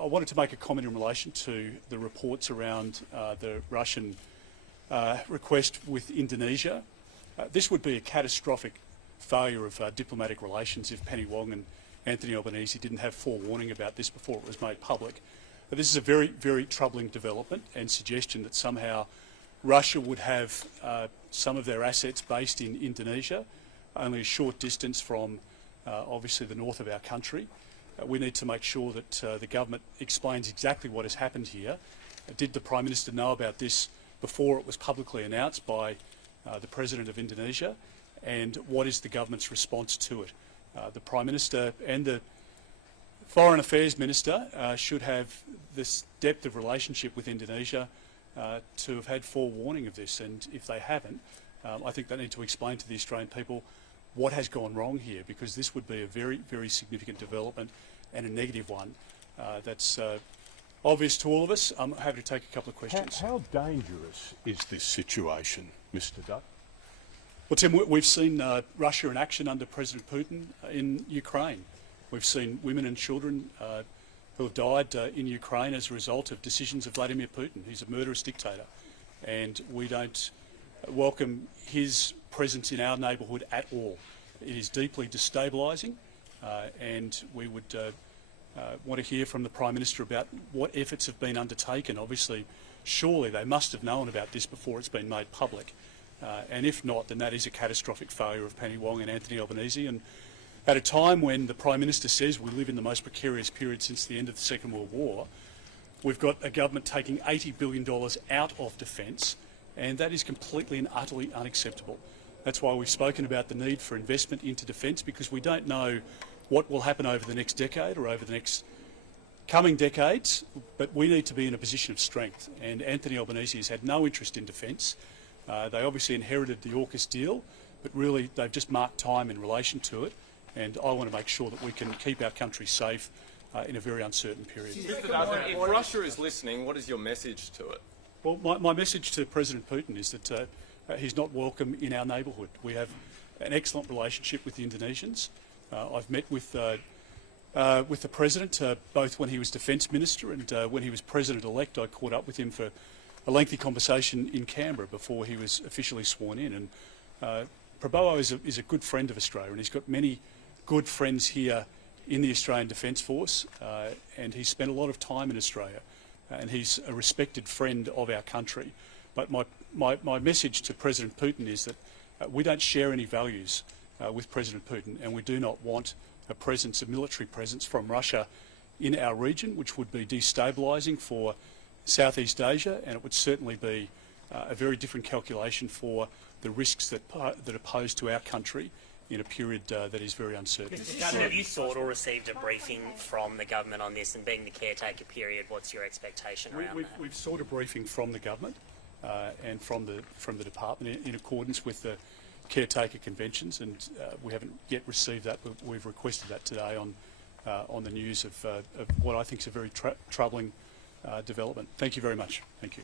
I wanted to make a comment in relation to the reports around the Russian request with Indonesia. This would be a catastrophic failure of diplomatic relations if Penny Wong and Anthony Albanese didn't have forewarning about this before it was made public. This is a very, very troubling development and suggestion that somehow Russia would have some of their assets based in Indonesia, only a short distance from obviously the north of our country. We need to make sure that the government explains exactly what has happened here. Did the Prime Minister know about this before it was publicly announced by the President of Indonesia? And what is the government's response to it? The Prime Minister and the Foreign Affairs Minister should have this depth of relationship with Indonesia to have had forewarning of this, and if they haven't, I think they need to explain to the Australian people what has gone wrong here, because this would be a very, very significant development and a negative one that's obvious to all of us. I'm happy to take a couple of questions. How dangerous is this situation, Mr. Dutton? Well, Tim, we've seen Russia in action under President Putin in Ukraine. We've seen women and children who have died in Ukraine as a result of decisions of Vladimir Putin. He's a murderous dictator, and we don't welcome his presence in our neighbourhood at all. It is deeply destabilising, and we would want to hear from the Prime Minister about what efforts have been undertaken. Obviously, surely they must have known about this before it's been made public, and if not, then that is a catastrophic failure of Penny Wong and Anthony Albanese. And at a time when the Prime Minister says we live in the most precarious period since the end of the Second World War, we've got a government taking $80 billion out of defence, and that is completely and utterly unacceptable. That's why we've spoken about the need for investment into defence, because we don't know what will happen over the next decade or over the next coming decades, but we need to be in a position of strength. And Anthony Albanese has had no interest in defence. They obviously inherited the AUKUS deal, but really they've just marked time in relation to it, and I want to make sure that we can keep our country safe in a very uncertain period. If Russia is listening, what is your message to it? Well, my message to President Putin is that he's not welcome in our neighbourhood. We have an excellent relationship with the Indonesians. I've met with the President both when he was Defence Minister and when he was President-elect. I caught up with him for a lengthy conversation in Canberra before he was officially sworn in. And Prabowo is a good friend of Australia, and he's got many good friends here in the Australian Defence Force, and he's spent a lot of time in Australia, and he's a respected friend of our country. But my message to President Putin is that we don't share any values with President Putin, and we do not want a military presence from Russia in our region, which would be destabilising for Southeast Asia, and it would certainly be a very different calculation for the risks that are posed to our country in a period that is very uncertain. Mr. Dutton, have you sought or received a briefing from the government on this, and being the caretaker period, what's your expectation around that? We've sought a briefing from the government and from the department in accordance with the caretaker conventions, and we haven't yet received that, but we've requested that today on the news of what I think is a very troubling development. Thank you very much. Thank you.